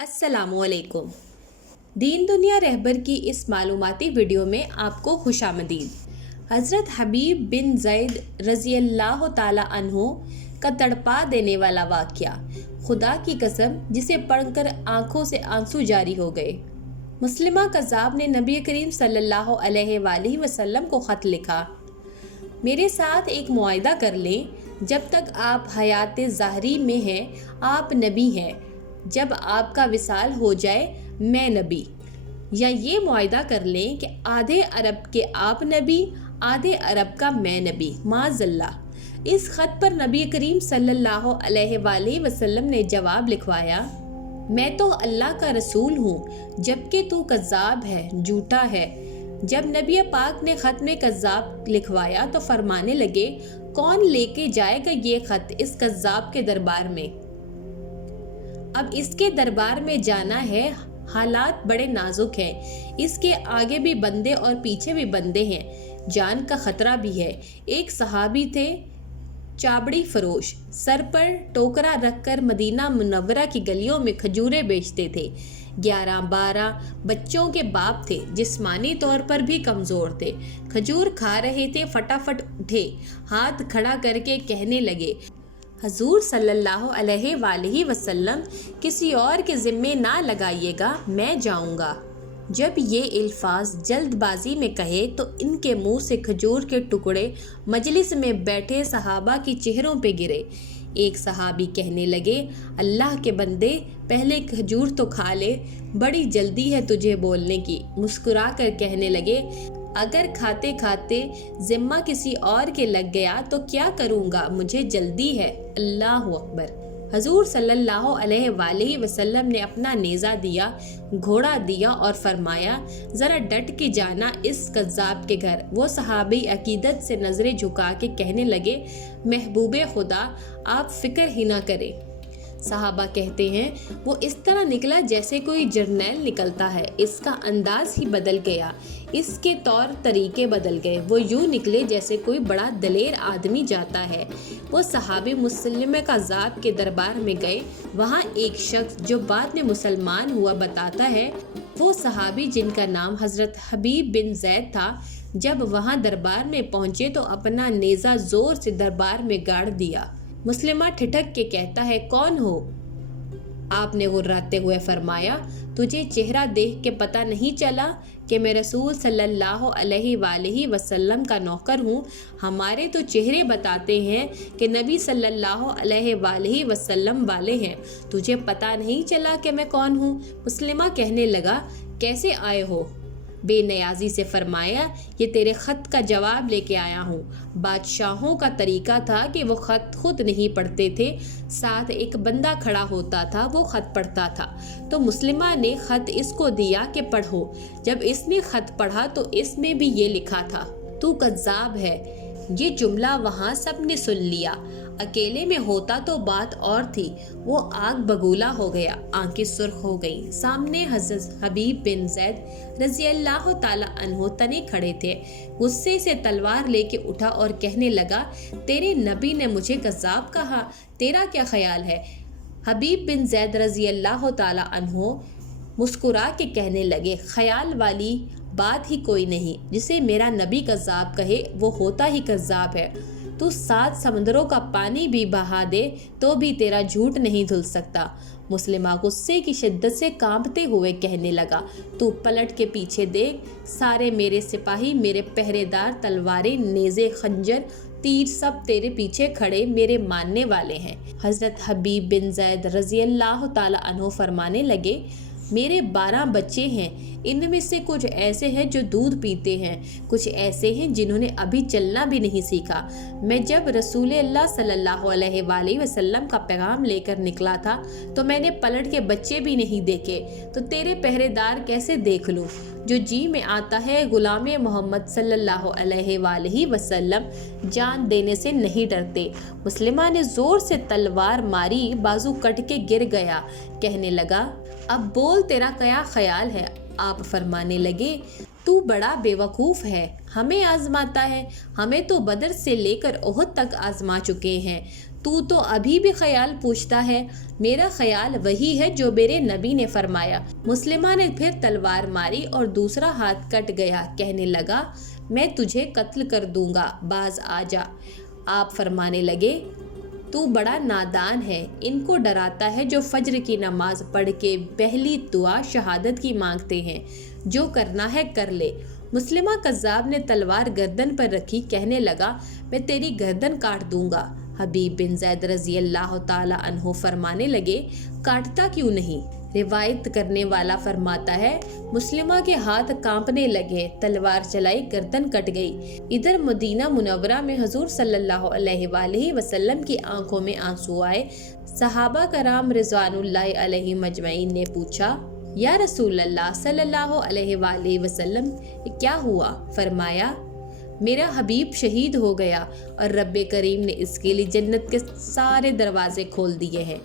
अस्सलाम वालेकुम। दीन दुनिया रहबर की इस मालूमाती वीडियो में आपको खुशामदीद। हज़रत हबीब बिन ज़ैद रज़ी अल्लाह ताला अन्हो का तड़पा देने वाला वाक़या, खुदा की कसम जिसे पढ़कर आंखों से आंसू जारी हो गए। मुस्लिमा कज़्ज़ाब ने नबी करीम सल्लल्लाहु अलैहि वसल्लम को ख़त लिखा, मेरे साथ एक मुआहिदा कर लें, जब तक आप हयात ज़ाहरी में हैं आप नबी हैं, जब आपका विसाल हो जाए मैं नबी। या ये मुआहिदा कर लें कि आधे अरब के आप नबी, आधे अरब का मैं नबी, माज़ल्ला। इस ख़त पर नबी करीम सल्लल्लाहु अलैहि वसल्लम ने जवाब लिखवाया, मैं तो अल्लाह का रसूल हूँ जबकि तू कज़्ज़ाब है, झूठा है। जब नबी पाक ने ख़त में कज़्ज़ाब लिखवाया तो फरमाने लगे, कौन लेके जाएगा ये ख़त इस कज़्ज़ाब के दरबार में। अब इसके दरबार में जाना है, हालात बड़े नाजुक हैं, इसके आगे भी बंदे और पीछे भी बंदे हैं, जान का ख़तरा भी है। एक सहाबी थे चाबड़ी फरोश, सर पर टोकरा रखकर मदीना मुनव्वरा की गलियों में खजूरें बेचते थे। 11-12 बच्चों के बाप थे, जिस्मानी तौर पर भी कमज़ोर थे। खजूर खा रहे थे, फटाफट उठे, हाथ खड़ा करके कहने लगे, हजूर सल्लल्लाहु अलैहि वसल्लम किसी और के ज़िम्मे ना लगाइएगा, मैं जाऊंगा। जब ये अल्फाज जल्दबाजी में कहे तो इनके मुंह से खजूर के टुकड़े मजलिस में बैठे सहाबा के चेहरों पे गिरे। एक सहाबी कहने लगे, अल्लाह के बंदे पहले खजूर तो खा ले, बड़ी जल्दी है तुझे बोलने की। मुस्कुरा कर कहने लगे, अगर खाते खाते ज़िम्मा किसी और के लग गया तो क्या करूँगा, मुझे जल्दी है। अल्लाहु अकबर। हजूर सल्लल्लाहु अलैहि वसल्लम ने अपना नेज़ा दिया, घोड़ा दिया और फरमाया, ज़रा डट के जाना इस कज़्ज़ाब के घर। वो सहाबी अकीदत से नज़रें झुका के कहने लगे, महबूबे खुदा आप फ़िक्र ही ना करें। सहाबा कहते हैं, वो इस तरह निकला जैसे कोई जर्नैल निकलता है, इसका अंदाज ही बदल गया, इसके तौर तरीके बदल गए, वो यूँ निकले जैसे कोई बड़ा दलेर आदमी जाता है। वो सहाबी मुस्लिम कज़्ज़ाब के दरबार में गए। वहाँ एक शख्स जो बाद में मुसलमान हुआ बताता है, वो सहाबी जिनका नाम हज़रत हबीब बिन ज़ैद था, जब वहाँ दरबार में पहुँचे तो अपना नेज़ा ज़ोर से दरबार में गाड़ दिया। मुस्लिमा ठिठक के कहता है, कौन हो? आपने गुर्राते हुए फरमाया, तुझे चेहरा देख के पता नहीं चला कि मैं रसूल सल्लल्लाहु अलैहि वसल्लम का नौकर हूँ? हमारे तो चेहरे बताते हैं कि नबी सल्लल्लाहु अलैहि वसल्लम वाले हैं, तुझे पता नहीं चला कि मैं कौन हूँ? मुस्लिमा कहने लगा, कैसे आए हो? बेनियाजी से फरमाया, ये तेरे ख़त का जवाब लेके आया हूँ। बादशाहों का तरीका था कि वो ख़त खुद नहीं पढ़ते थे, साथ एक बंदा खड़ा होता था, वो ख़त पढ़ता था। तो मुस्लिमा ने ख़त इसको दिया कि पढ़ो। जब इसने ख़त पढ़ा तो इसमें भी ये लिखा था, तू कज़्ज़ाब है। ये जुमला वहाँ सब ने सुन लिया। अकेले में होता तो बात और थी, वो आग बगूला हो गया, आंखें सुर्ख हो गईं। सामने हज़रत हबीब बिन ज़ैद रज़ी अल्लाह ताला अन्हो तने खड़े थे। गुस्से से तलवार लेके उठा और कहने लगा, तेरे नबी ने मुझे कज़्ज़ाब कहा, तेरा क्या ख्याल है? हबीब बिन ज़ैद रज़ी अल्लाह ताला अन्हो मुस्कुरा के कहने लगे, ख्याल वाली बात ही कोई नहीं, जिसे मेरा नबी कज़्ज़ाब कहे वो होता ही कज़्ज़ाब है। तू 7 समंदरों का पानी भी बहा दे तो भी तेरा झूठ नहीं धुल सकता। मुस्लिमा गुस्से की शिद्दत से कांपते हुए कहने लगा, तू पलट के पीछे देख, सारे मेरे सिपाही, मेरे पहरेदार, तलवारें, नेज़े, खंजर, तीर सब तेरे पीछे खड़े मेरे मानने वाले हैं। हज़रत हबीब बिन ज़ैद रज़ी अल्लाह ताला अन्हो फरमाने लगे, मेरे 12 बच्चे हैं, इनमें से कुछ ऐसे हैं जो दूध पीते हैं, कुछ ऐसे हैं जिन्होंने अभी चलना भी नहीं सीखा। मैं जब रसूल अल्लाह सल्लल्लाहु अलैहि वसल्लम का पैगाम लेकर निकला था तो मैंने पलट के बच्चे भी नहीं देखे, तो तेरे पहरेदार कैसे देख लूँ? जो जी में आता है गुलाम मोहम्मद सल्लल्लाहु अलैहि वसल्लम जान देने से नहीं डरते। मुस्लिमा ने ज़ोर से तलवार मारी, बाजू कट के गिर गया। कहने लगा, अब बोल तेरा क्या ख्याल है? आप फरमाने लगे, तू बड़ा बेवकूफ़ है, हमें आजमाता है, हमें तो बदर से लेकर ओहद तक आजमा चुके हैं, تو ابھی بھی خیال پوچھتا ہے؟ میرا خیال وہی ہے جو میرے نبی نے فرمایا۔ مسلمہ نے پھر تلوار ماری اور دوسرا ہاتھ کٹ گیا۔ کہنے لگا میں تجھے قتل کر دوں گا، باز آ جا۔ آپ فرمانے لگے تو بڑا نادان ہے، ان کو ڈراتا ہے جو فجر کی نماز پڑھ کے پہلی دعا شہادت کی مانگتے ہیں، جو کرنا ہے کر لے۔ مسلمہ کذاب نے تلوار گردن پر رکھی، کہنے لگا میں تیری گردن کاٹ دوں گا۔ حبیب بن زید رضی اللہ تعالی عنہ فرمانے لگے کاٹتا کیوں نہیں؟ روایت کرنے والا فرماتا ہے مسلمہ کے ہاتھ کانپنے لگے، تلوار چلائی، گردن کٹ گئی۔ ادھر مدینہ منورہ میں حضور صلی اللہ علیہ وآلہ وسلم کی آنکھوں میں آنسو آئے۔ صحابہ کرام رضوان اللہ علیہم اجمعین نے پوچھا یا رسول اللہ صلی اللہ علیہ وآلہ وسلم کیا ہوا؟ فرمایا میرا حبیب شہید ہو گیا اور رب کریم نے اس کے لیے جنت کے سارے دروازے کھول دیے ہیں۔